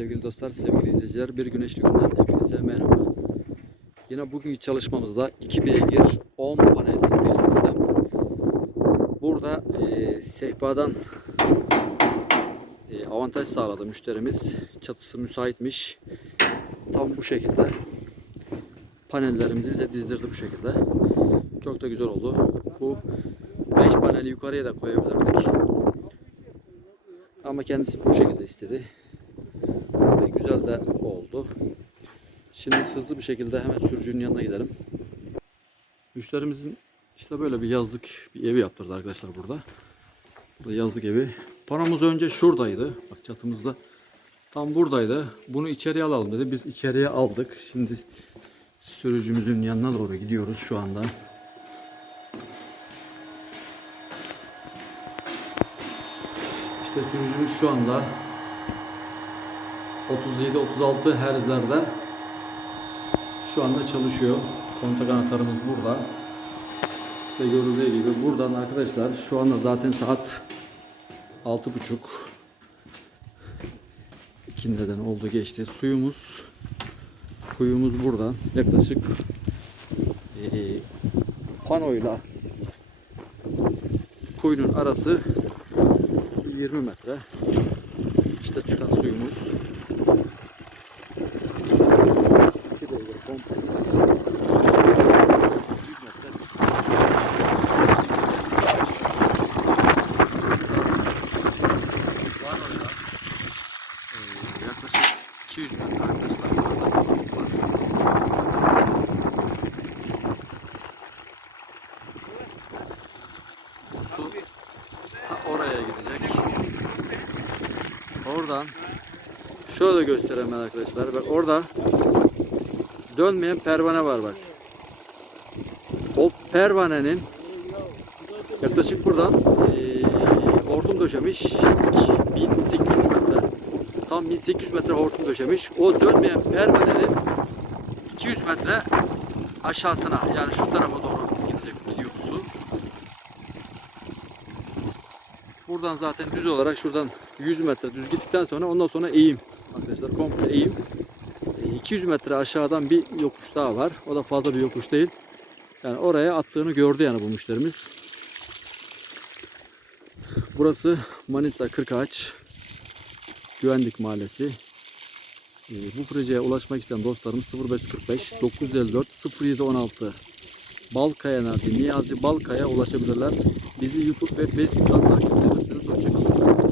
Sevgili dostlar, sevgili izleyiciler, bir güneşli günden hepinize merhaba. Yine bugünkü çalışmamızda 2 beygir 10 panelli bir sistem. Burada e, sehpadan e, avantaj sağladı müşterimiz. Çatısı müsaitmiş. Tam bu şekilde panellerimizi bize dizdirdi bu şekilde. Çok da güzel oldu. Bu 5 paneli yukarıya da koyabilirdik. Ama kendisi bu şekilde istedi. Güzel de oldu. Şimdi hızlı bir şekilde hemen sürücünün yanına gidelim. Müşterimizin işte böyle bir yazlık bir evi yaptırdı arkadaşlar burada. Burada yazlık evi. Paramız önce şuradaydı. Bak çatımızda. Tam buradaydı. Bunu içeriye alalım dedi. Biz içeriye aldık. Şimdi sürücümüzün yanına doğru gidiyoruz şu anda. İşte sürücümüz şu anda 37-36 Hz'lerde şu anda çalışıyor. Kontak anahtarımız burada. İşte görüldüğü gibi buradan arkadaşlar şu anda zaten saat 6.30 ikindiden oldu geçti. Suyumuz kuyumuz buradan yaklaşık eee panoyla kuyunun arası 20 metre. İşte çıkan suyumuz. İki beygir komple. 100 metre. Var orada. Ee, yaklaşık 200 metre arkadaşlar. Burada. Su oraya gidecek. Oradan şöyle göstereyim arkadaşlar. Bak orada dönmeyen pervane var bak. O pervanenin yaklaşık buradan eee hortum döşemiş 1800 metre. Tam 1800 metre hortum döşemiş. O dönmeyen pervanenin 200 metre aşağısına yani şu tarafa doğru gidecek gidiyor su. Buradan zaten düz olarak şuradan 100 metre düz gittikten sonra ondan sonra eğim. Arkadaşlar komple eğim. E, 200 metre aşağıdan bir yokuş daha var. O da fazla bir yokuş değil. Yani oraya attığını gördü yani bu müşterimiz. Burası Manisa Kırkağaç Güvenlik Mahallesi. E, bu projeye ulaşmak isteyen dostlarımız 0545 954 0716 Balkaya nerede? Niyazi Balkaya ulaşabilirler. Bizi YouTube ve Facebook'tan takip edebilirsiniz. Hoşçakalın.